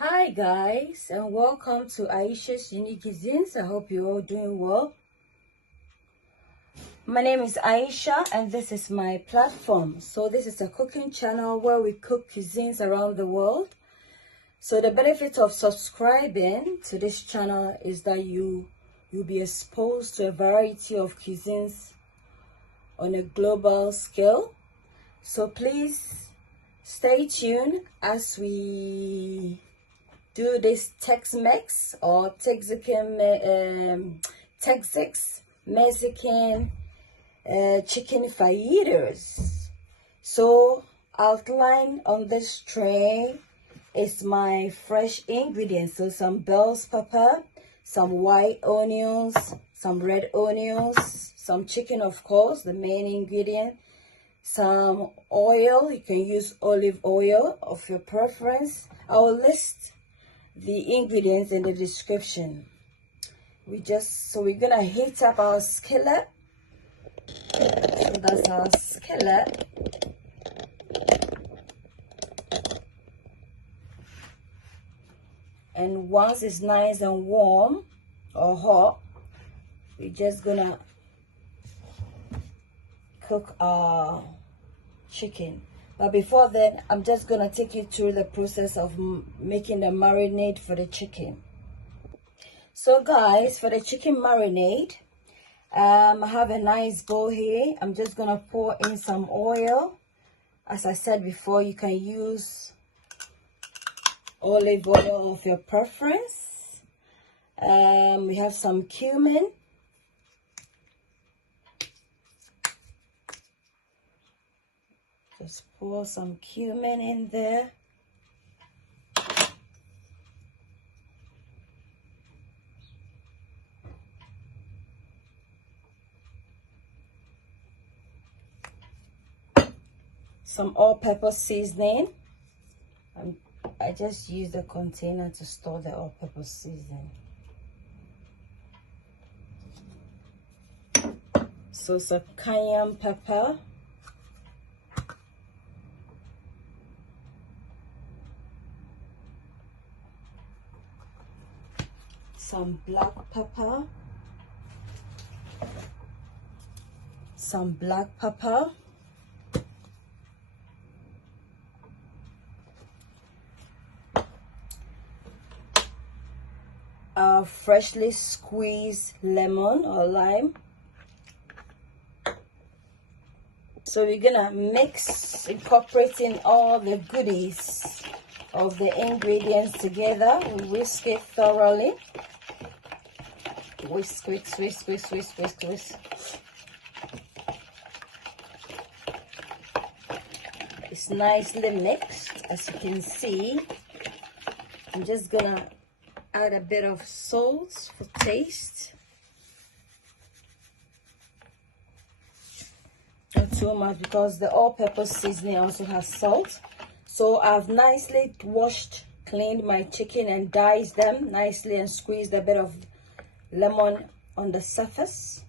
Hi guys, and welcome to Ayesha's Unique Cuisines. I hope you're all doing well. My name is Ayesha and this is my platform. So this is a cooking channel where we cook cuisines around the world. So the benefit of subscribing to this channel is that you'll be exposed to a variety of cuisines on a global scale. So please stay tuned as we do this Tex-Mex or Texas Mexican chicken fajitas. So outlined on this tray is my fresh ingredients. So some bell's pepper, some white onions, some red onions, some chicken, of course, the main ingredient, some oil. You can use olive oil of your preference. I will list the ingredients in the description. We're gonna heat up our skillet. So that's our skillet. And once it's nice and warm or hot, we're just gonna cook our chicken. But before then, I'm just gonna take you through the process of making the marinade for the chicken. So guys, for the chicken marinade, I have a nice bowl here. I'm just gonna pour in some oil. As I said before, you can use olive oil of your preference. We have some cumin. Just pour some cumin in there. Some all-purpose seasoning. I just use the container to store the all-purpose seasoning. So some cayenne pepper. Some black pepper, some black pepper, freshly squeezed lemon or lime. So we're gonna mix, incorporating all the goodies of the ingredients together. We whisk it thoroughly. Whisk, whisk, whisk, whisk, whisk, whisk, whisk. It's nicely mixed, as you can see. I'm just gonna add a bit of salt for taste. Not too much because the all-purpose seasoning also has salt. So I've nicely washed, cleaned my chicken and diced them nicely and squeezed a bit of lemon on the surface.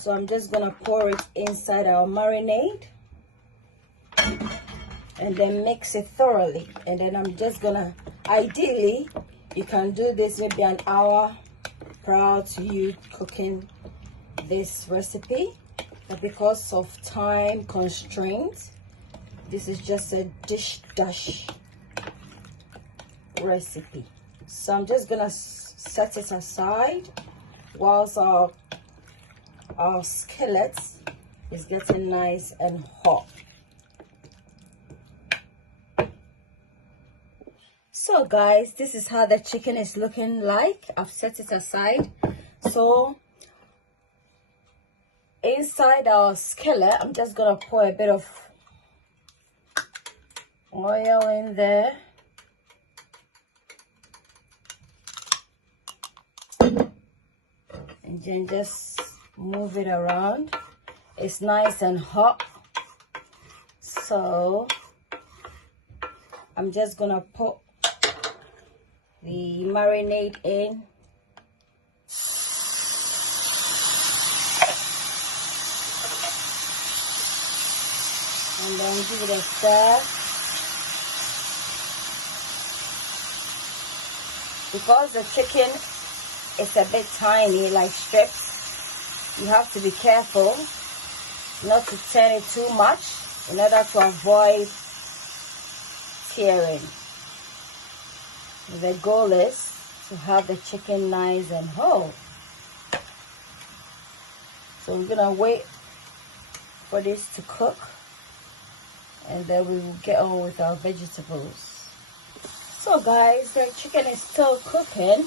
So I'm just gonna pour it inside our marinade and then mix it thoroughly. And then I'm just gonna, ideally you can do this maybe an hour prior to you cooking this recipe, but because of time constraints, this is just a dish dash recipe. So I'm just gonna set it aside whilst our skillet is getting nice and hot. So guys, this is how the chicken is looking like. I've set it aside. So inside our skillet, I'm just gonna pour a bit of oil in there. And then just move it around. It's nice and hot. So I'm just gonna put the marinade in. And then give it a stir. because the chicken is a bit tiny, like strips, you have to be careful not to turn it too much in order to avoid tearing. The goal is to have the chicken nice and whole. So we're gonna wait for this to cook, and then we will get on with our vegetables. So guys, the chicken is still cooking.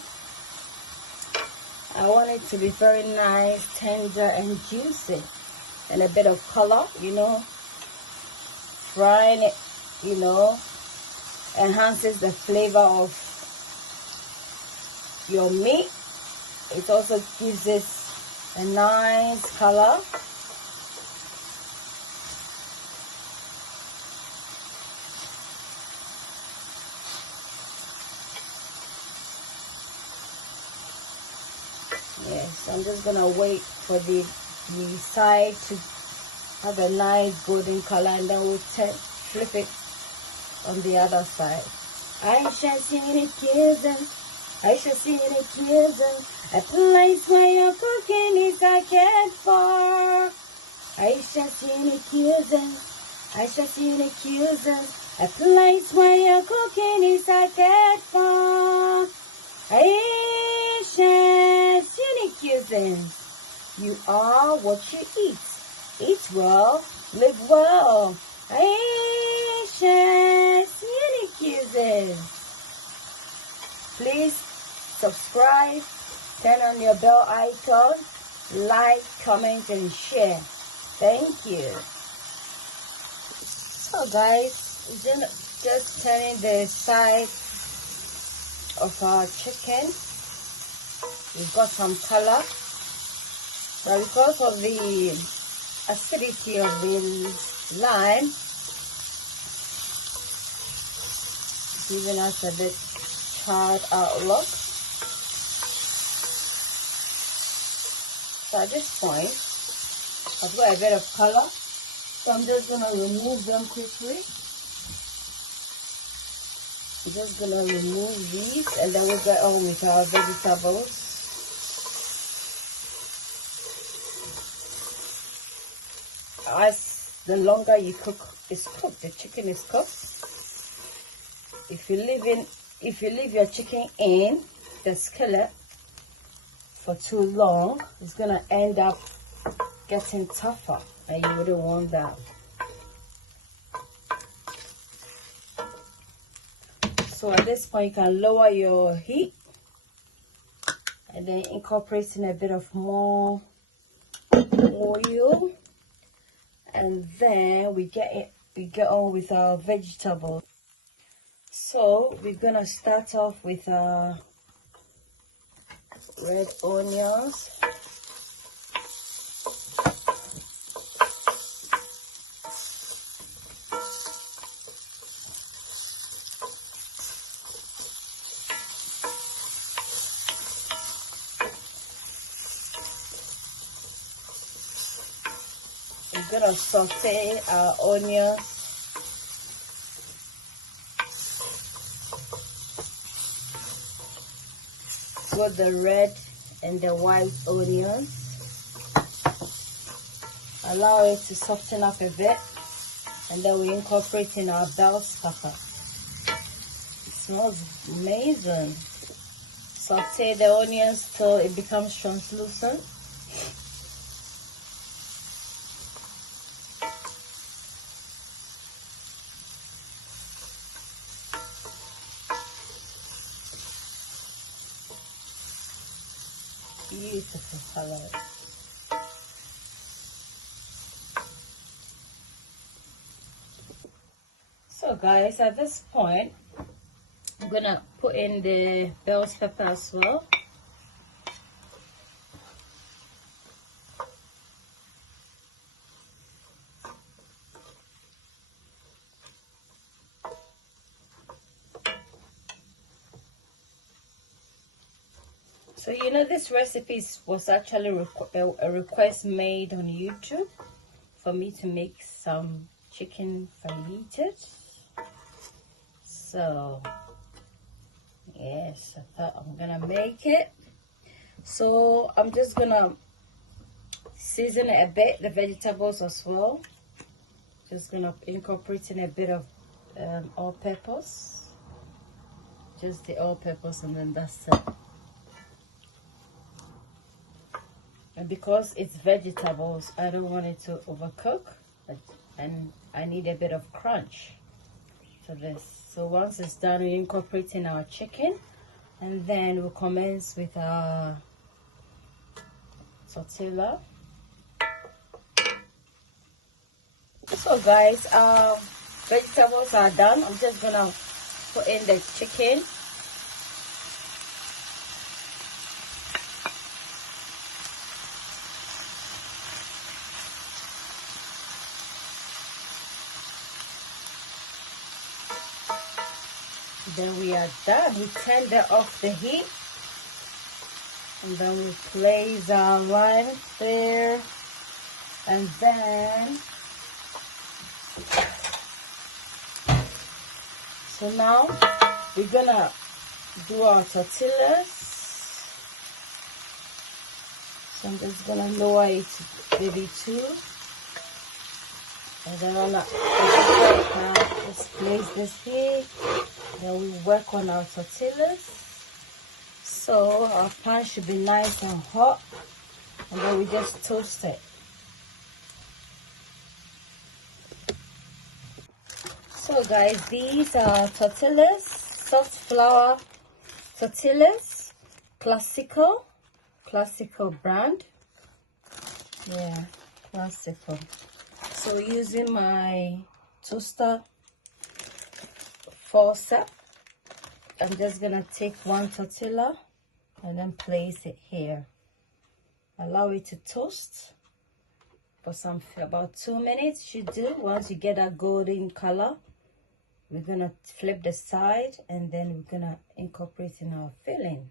I want it to be very nice, tender and juicy, and a bit of color, you know. Frying it, you know, enhances the flavor of your meat. It also gives it a nice color. Yes, I'm just gonna wait for the side to have a nice golden color, and then we'll flip it on the other side. Ayesha seen it kissing. Ayesha seen it kissing. A place where your cooking is a cared for. Ayesha seen it kissing. Ayesha seen it kissing. A place where your cooking is a cared for. Ayesha seen it kissing. You are what you eat. Eat well, live well. Ayesha seen it kissing. Please subscribe, turn on your bell icon, like, comment, and share. Thank you. So guys, we're just turning the side of our chicken. We've got some color, but because of the acidity of the lime, giving us a bit charred outlook. So at this point, I've got a bit of color, so I'm just gonna remove them quickly. I'm just gonna remove these, and then we'll get on with our vegetables. As the longer you cook is cooked, the chicken is cooked. If you leave your chicken in the skillet for too long, it's gonna end up getting tougher, and you wouldn't want that. So at this point, you can lower your heat, and then incorporate in a bit of more oil, and then we get on with our vegetables. So we're gonna start off with our red onions. We're gonna saute our onions. Got the red and the white onions. Allow it to soften up a bit, and then we incorporate in our bell pepper. It smells amazing. Saute the onions till it becomes translucent. Beautiful color. So guys, at this point, I'm gonna put in the bell pepper as well. So you know, this recipe was actually a request made on YouTube for me to make some chicken fajitas. So yes, I thought I gonna make it. So I'm just gonna season it a bit, the vegetables as well. Just gonna incorporate in a bit of all-purpose, just the all-purpose, and then that's it. And because it's vegetables, I don't want it to overcook, and I need a bit of crunch for this. So once it's done, we incorporate in our chicken, and then we'll commence with our tortilla. So guys, our vegetables are done. I'm just gonna put in the chicken. Then we are done. We turn off the heat, and then we place our lime there, and then so now we're gonna do our tortillas. So I'm just gonna lower it to maybe 2, and then on just place this here. Then we work on our tortillas. So our pan should be nice and hot, and then we just toast it. So guys, these are tortillas, soft flour tortillas, classical brand. Yeah, classical. So using my toaster forceps, I'm just gonna take one tortilla and then place it here. Allow it to toast for about 2 minutes should do. Once you get that golden color, we're gonna flip the side, and then we're gonna incorporate in our filling.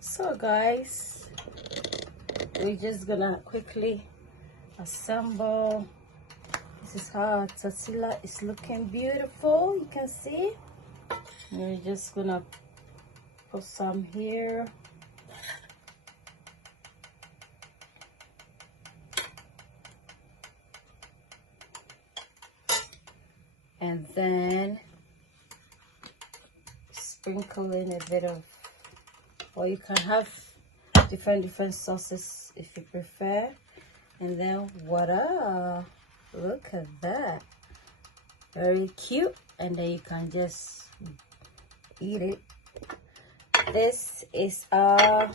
So guys, we're just gonna quickly assemble. This is how our tortilla is looking beautiful, you can see. And we're just gonna put some here. And then sprinkle in a bit of, or you can have different sauces if you prefer. And then voila, look at that, very cute. And then you can just eat it. This is our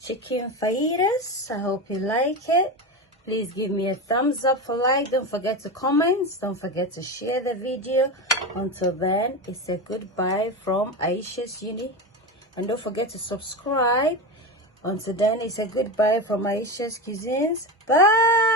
chicken fajitas. I hope you like it. Please give me a thumbs up for like. Don't forget to comment. Don't forget to share the video. Until then, it's a goodbye from Ayesha's Uni. And don't forget to subscribe. Until then, it's a goodbye from Ayesha's Cuisines. Bye.